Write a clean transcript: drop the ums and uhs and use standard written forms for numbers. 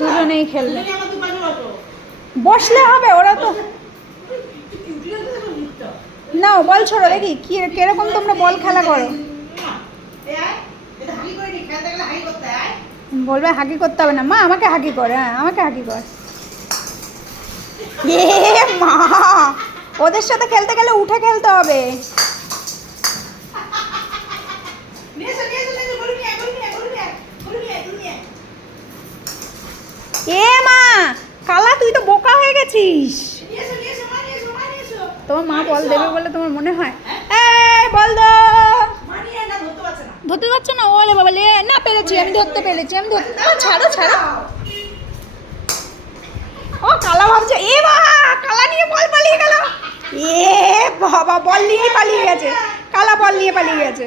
দুজনেই খেলবে। বসলে হবে, ওরা তো নাও বল ছোড়ো দেখি কি কিরকম তোমরা বল খেলা করো। বলবে হাগি করতে হবে না মা, আমাকে হাগি কর, হ্যাঁ আমাকে হাগি কর। এ মা, ওদের সাথে খেলতে গেলে উঠে খেলতে হবে। এ মা কালা, তুই তো বোকা হয়ে গেছিস। তোমার মা বল দেবে বলে তোমার মনে হয়? এই বল দো। ধরতে পারছো না? ওলে বাবা লে, না পেরেছি আমি, ধরতে পেরেছি আমি, ধরতে। ছাড়ো ছাড়ো। ও কালা ভাবছে, এ মা কালা নিয়ে বল পালিয়ে গেল। এ বাবা, বল নিয়ে পালিয়ে গেছে, কালা বল নিয়ে পালিয়ে গেছে।